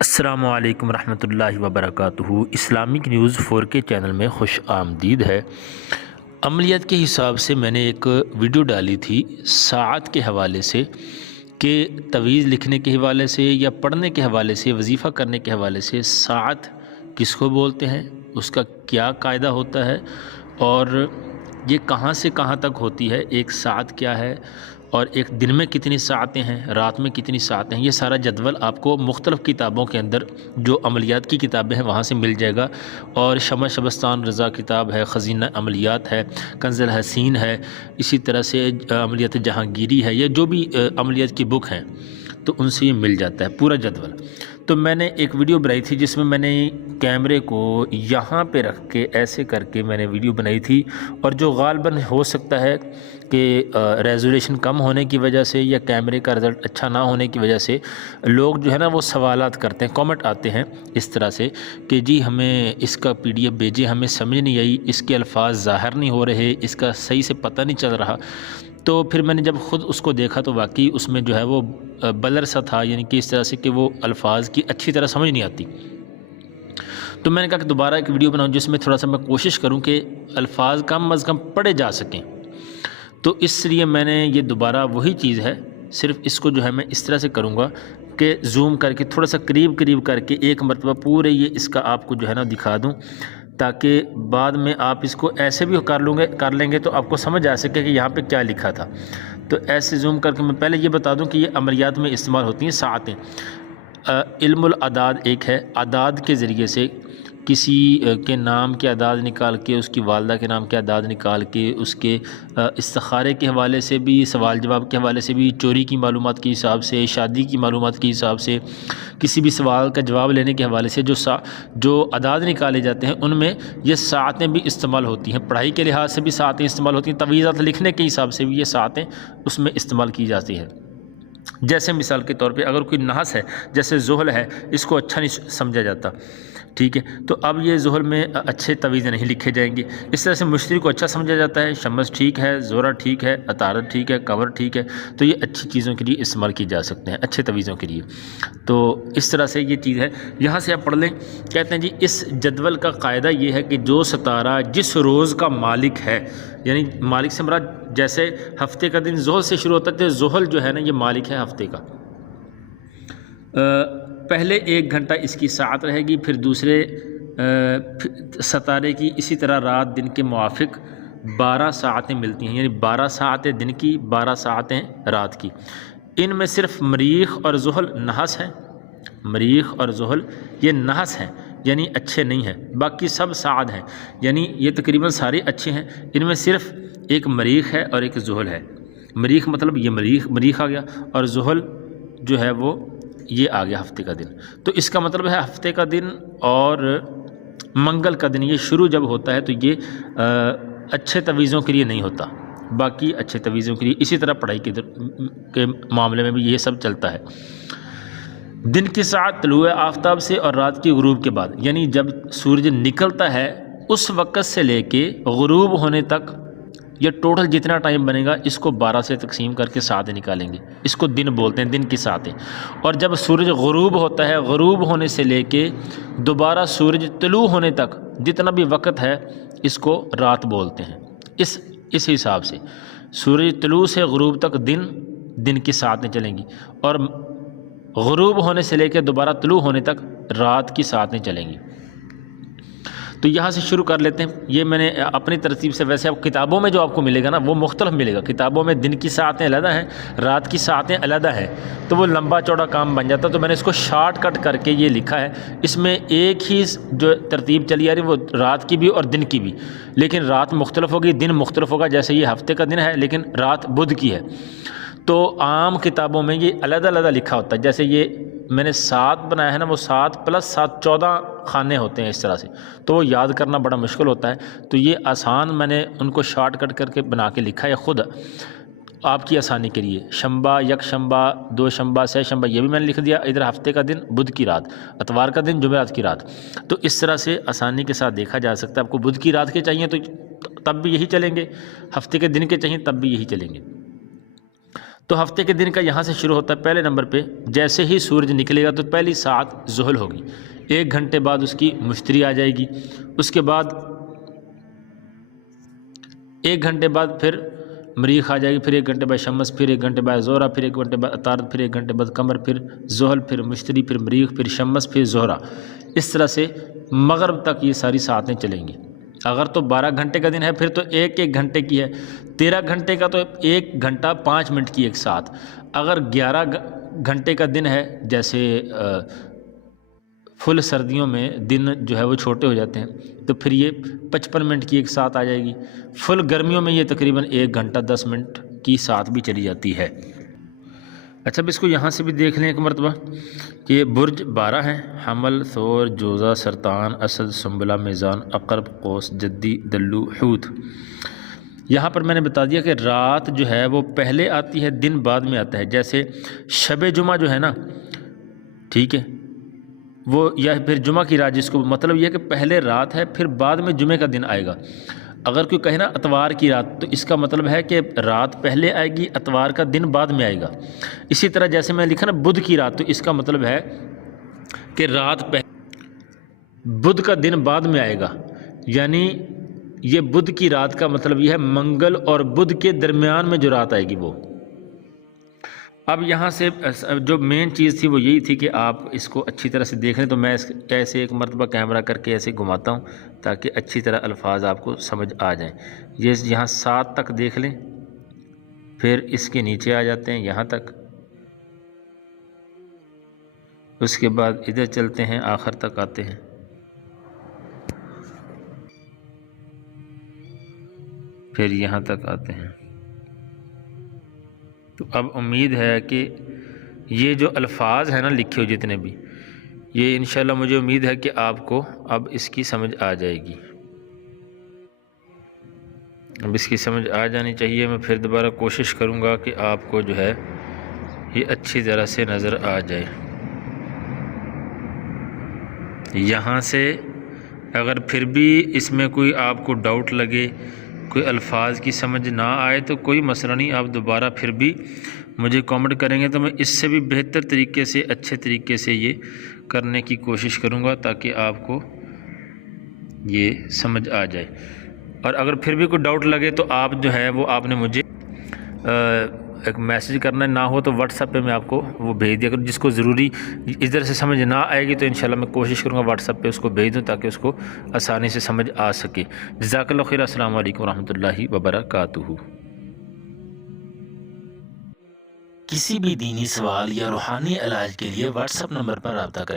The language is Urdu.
السلام علیکم ورحمۃ اللہ وبرکاتہ۔ اسلامک نیوز 4K چینل میں خوش آمدید ہے۔ عملیات کے حساب سے میں نے ایک ویڈیو ڈالی تھی ساعت کے حوالے سے کہ تویز لکھنے کے حوالے سے یا پڑھنے کے حوالے سے وظیفہ کرنے کے حوالے سے ساعت کس کو بولتے ہیں، اس کا کیا قاعدہ ہوتا ہے اور یہ کہاں سے کہاں تک ہوتی ہے، ایک ساعت کیا ہے اور ایک دن میں کتنی ساعتیں ہیں، رات میں کتنی ساعتیں ہیں۔ یہ سارا جدول آپ کو مختلف کتابوں کے اندر جو عملیات کی کتابیں ہیں وہاں سے مل جائے گا، اور شمع شبستان رضا کتاب ہے، خزینہ عملیات ہے، کنز الحسین ہے، اسی طرح سے عملیات جہانگیری ہے، یہ جو بھی عملیات کی بک ہیں تو ان سے یہ مل جاتا ہے پورا جدول۔ تو میں نے ایک ویڈیو بنائی تھی جس میں میں نے کیمرے کو یہاں پہ رکھ کے ایسے کر کے میں نے ویڈیو بنائی تھی، اور جو غالباً ہو سکتا ہے کہ ریزولیشن کم ہونے کی وجہ سے یا کیمرے کا رزلٹ اچھا نہ ہونے کی وجہ سے لوگ جو ہے نا وہ سوالات کرتے ہیں، کامنٹ آتے ہیں اس طرح سے کہ جی ہمیں اس کا PDF بھیجے، ہمیں سمجھ نہیں آئی، اس کے الفاظ ظاہر نہیں ہو رہے، اس کا صحیح سے پتہ نہیں چل رہا۔ تو پھر میں نے جب خود اس کو دیکھا تو واقعی اس میں جو ہے وہ بلر سا تھا، یعنی کہ اس طرح سے کہ وہ الفاظ کی اچھی طرح سمجھ نہیں آتی۔ تو میں نے کہا کہ دوبارہ ایک ویڈیو بناؤں جس میں تھوڑا سا میں کوشش کروں کہ الفاظ کم از کم پڑھے جا سکیں۔ تو اس لیے میں نے یہ دوبارہ وہی چیز ہے، صرف اس کو جو ہے میں اس طرح سے کروں گا کہ زوم کر کے تھوڑا سا قریب کر کے ایک مرتبہ پورے یہ اس کا آپ کو جو ہے نا دکھا دوں، تاکہ بعد میں آپ اس کو ایسے بھی کر لیں گے تو آپ کو سمجھ آ سکے کہ یہاں پہ کیا لکھا تھا۔ تو ایسے زوم کر کے میں پہلے یہ بتا دوں کہ یہ عملیات میں استعمال ہوتی ہیں ساعتیں۔ علم الاعداد ایک ہے، اعداد کے ذریعے سے کسی کے نام کے اعداد نکال کے، اس کی والدہ کے نام کے اعداد نکال کے، اس کے استخارے کے حوالے سے بھی، سوال جواب کے حوالے سے بھی، چوری کی معلومات کے حساب سے، شادی کی معلومات کے حساب سے، کسی بھی سوال کا جواب لینے کے حوالے سے جو اعداد نکالے جاتے ہیں ان میں یہ ساعتیں بھی استعمال ہوتی ہیں۔ پڑھائی کے لحاظ سے بھی ساعتیں استعمال ہوتی ہیں، تویزات لکھنے کے حساب سے بھی یہ ساعتیں اس میں استعمال کی جاتی ہیں۔ جیسے مثال کے طور پہ اگر کوئی نحس ہے، جیسے زحل ہے، اس کو اچھا نہیں سمجھا جاتا، ٹھیک ہے، تو اب یہ زحل میں اچھے تویزیں نہیں لکھے جائیں گے۔ اس طرح سے مشتری کو اچھا سمجھا جاتا ہے، شمس ٹھیک ہے، زورہ ٹھیک ہے، عطارد ٹھیک ہے، قمر ٹھیک ہے، تو یہ اچھی چیزوں کے لیے استعمال کی جا سکتے ہیں، اچھے تویزوں کے لیے۔ تو اس طرح سے یہ چیز ہے، یہاں سے آپ پڑھ لیں۔ کہتے ہیں جی اس جدول کا قاعدہ یہ ہے کہ جو ستارہ جس روز کا مالک ہے، یعنی مالک سے مراد جیسے ہفتے کا دن زحل سے شروع ہوتا ہے تو زحل جو ہے نا یہ مالک ہے ہفتے کا۔ پہلے 1 گھنٹہ اس کی ساعت رہے گی، پھر دوسرے ستارے کی اسی طرح رات دن کے موافق 12 ساعتیں ملتی ہیں، یعنی 12 ساعتیں دن کی، 12 ساعتیں رات کی۔ ان میں صرف مریخ اور زحل نحس ہیں، مریخ اور زحل یہ نحس ہیں، یعنی اچھے نہیں ہیں، باقی سب سعد ہیں، یعنی یہ تقریباً سارے اچھے ہیں۔ ان میں صرف ایک مریخ ہے اور ایک زحل ہے۔ مریخ مطلب یہ مریخ آ گیا، اور زحل جو ہے وہ یہ آ گیا ہفتے کا دن۔ تو اس کا مطلب ہے ہفتے کا دن اور منگل کا دن یہ شروع جب ہوتا ہے تو یہ اچھے تویزوں کے لیے نہیں ہوتا، باقی اچھے تویزوں کے لیے۔ اسی طرح پڑھائی کے معاملے میں بھی یہ سب چلتا ہے۔ دن کی ساعت طلوع آفتاب سے اور رات کی غروب کے بعد، یعنی جب سورج نکلتا ہے اس وقت سے لے کے غروب ہونے تک، یہ ٹوٹل جتنا ٹائم بنے گا اس کو 12 سے تقسیم کر کے ساعتیں نکالیں گے، اس کو دن بولتے ہیں، دن کی ساعتیں۔ اور جب سورج غروب ہوتا ہے، غروب ہونے سے لے کے دوبارہ سورج طلوع ہونے تک جتنا بھی وقت ہے اس کو رات بولتے ہیں۔ اس حساب سے سورج طلوع سے غروب تک دن کی ساعتیں چلیں گی، اور غروب ہونے سے لے کے دوبارہ طلوع ہونے تک رات کی ساعتیں چلیں گی۔ تو یہاں سے شروع کر لیتے ہیں۔ یہ میں نے اپنی ترتیب سے، ویسے اب کتابوں میں جو آپ کو ملے گا نا وہ مختلف ملے گا، کتابوں میں دن کی ساعتیں علیحدہ ہیں، رات کی ساعتیں علیحدہ ہیں، تو وہ لمبا چوڑا کام بن جاتا ہے۔ تو میں نے اس کو شارٹ کٹ کر کے یہ لکھا ہے، اس میں ایک ہی جو ترتیب چلی آ رہی وہ رات کی بھی اور دن کی بھی، لیکن رات مختلف ہوگی، دن مختلف ہوگا۔ جیسے یہ ہفتے کا دن ہے لیکن رات بدھ کی ہے، تو عام کتابوں میں یہ علیحدہ لکھا ہوتا ہے۔ جیسے یہ میں نے 7 بنایا ہے نا، وہ 7 + 7 14 خانے ہوتے ہیں اس طرح سے، تو وہ یاد کرنا بڑا مشکل ہوتا ہے۔ تو یہ آسان میں نے ان کو شارٹ کٹ کر کے بنا کے لکھا ہے خود آپ کی آسانی کے لیے۔ شنبہ، یک شنبہ، دو شنبہ، سہ شنبہ یہ بھی میں نے لکھ دیا، ادھر ہفتے کا دن بدھ کی رات، اتوار کا دن جمعرات کی رات۔ تو اس طرح سے آسانی کے ساتھ دیکھا جا سکتا ہے۔ آپ کو بدھ کی رات کے چاہیے تو تب بھی یہی چلیں گے، ہفتے کے دن کے چاہیے تب بھی یہی چلیں گے۔ تو ہفتے کے دن کا یہاں سے شروع ہوتا ہے پہلے نمبر پہ، جیسے ہی سورج نکلے گا تو پہلی ساعت ظہر ہوگی، 1 گھنٹے بعد اس کی مشتری آ جائے گی، اس کے بعد 1 گھنٹے بعد پھر مریخ آ جائے گی، پھر 1 گھنٹے بعد شمس، پھر 1 گھنٹے بعد زہرہ، پھر 1 گھنٹے بعد عطارد، پھر 1 گھنٹے بعد قمر، پھر زحل، پھر مشتری، پھر مریخ، پھر شمس، پھر زہرہ۔ اس طرح سے مغرب تک یہ ساری ساعتیں چلیں گی۔ اگر تو 12 گھنٹے کا دن ہے پھر تو 1 گھنٹے کی ہے، 13 گھنٹے کا تو 1 گھنٹہ 5 منٹ کی ایک ساتھ۔ اگر 11 گھنٹے کا دن ہے، جیسے فل سردیوں میں دن جو ہے وہ چھوٹے ہو جاتے ہیں، تو پھر یہ 55 منٹ کی ایک ساتھ آ جائے گی۔ فل گرمیوں میں یہ تقریباً 1 گھنٹہ 10 منٹ کی ساتھ بھی چلی جاتی ہے۔ اچھا، اب اس کو یہاں سے بھی دیکھ لیں ایک مرتبہ کہ یہ برج 12 ہیں: حمل، ثور، جوزہ، سرطان، اسد، سنبلہ، میزان، عقرب، قوس، جدی، دلو، حوت۔ یہاں پر میں نے بتا دیا کہ رات جو ہے وہ پہلے آتی ہے، دن بعد میں آتا ہے۔ جیسے شب جمعہ جو ہے نا، ٹھیک ہے، وہ یا پھر جمعہ کی رات، جس کو مطلب یہ ہے کہ پہلے رات ہے پھر بعد میں جمعے کا دن آئے گا۔ اگر کوئی کہے نا اتوار کی رات، تو اس کا مطلب ہے کہ رات پہلے آئے گی، اتوار کا دن بعد میں آئے گا۔ اسی طرح جیسے میں نے لکھا نا بدھ کی رات، تو اس کا مطلب ہے کہ رات بدھ کا دن بعد میں آئے گا، یعنی یہ بدھ کی رات کا مطلب یہ ہے منگل اور بدھ کے درمیان میں جو رات آئے گی وہ۔ اب یہاں سے جو مین چیز تھی وہ یہی تھی کہ آپ اس کو اچھی طرح سے دیکھ لیں، تو میں ایسے ایک مرتبہ کیمرہ کر کے ایسے گھماتا ہوں تاکہ اچھی طرح الفاظ آپ کو سمجھ آ جائیں۔ یہ یہاں 7 تک دیکھ لیں، پھر اس کے نیچے آ جاتے ہیں یہاں تک، اس کے بعد ادھر چلتے ہیں، آخر تک آتے ہیں، پھر یہاں تک آتے ہیں۔ تو اب امید ہے کہ یہ جو الفاظ ہیں نا لکھے ہوئے جتنے بھی، یہ انشاءاللہ مجھے امید ہے کہ آپ کو اب اس کی سمجھ آ جائے گی۔ اب اس کی سمجھ آ جانی چاہیے۔ میں پھر دوبارہ کوشش کروں گا کہ آپ کو جو ہے یہ اچھی طرح سے نظر آ جائے۔ یہاں سے اگر پھر بھی اس میں کوئی آپ کو ڈاؤٹ لگے، کوئی الفاظ کی سمجھ نہ آئے، تو کوئی مسئلہ نہیں، آپ دوبارہ پھر بھی مجھے کامنٹ کریں گے تو میں اس سے بھی بہتر طریقے سے، اچھے طریقے سے یہ کرنے کی کوشش کروں گا تاکہ آپ کو یہ سمجھ آ جائے۔ اور اگر پھر بھی کوئی ڈاؤٹ لگے تو آپ جو ہے وہ آپ نے مجھے ایک میسج کرنا نہ ہو تو واٹس ایپ پہ میں آپ کو وہ بھیج دیا کروں، جس کو ضروری ادھر سے سمجھ نہ آئے گی تو انشاءاللہ میں کوشش کروں گا واٹس ایپ پہ اس کو بھیج دوں تاکہ اس کو آسانی سے سمجھ آ سکے۔ جزاک اللہ خیر۔ السلام علیکم ورحمۃ اللہ وبرکاتہ۔ کسی بھی دینی سوال یا روحانی علاج کے لیے واٹس ایپ نمبر پر رابطہ کریں۔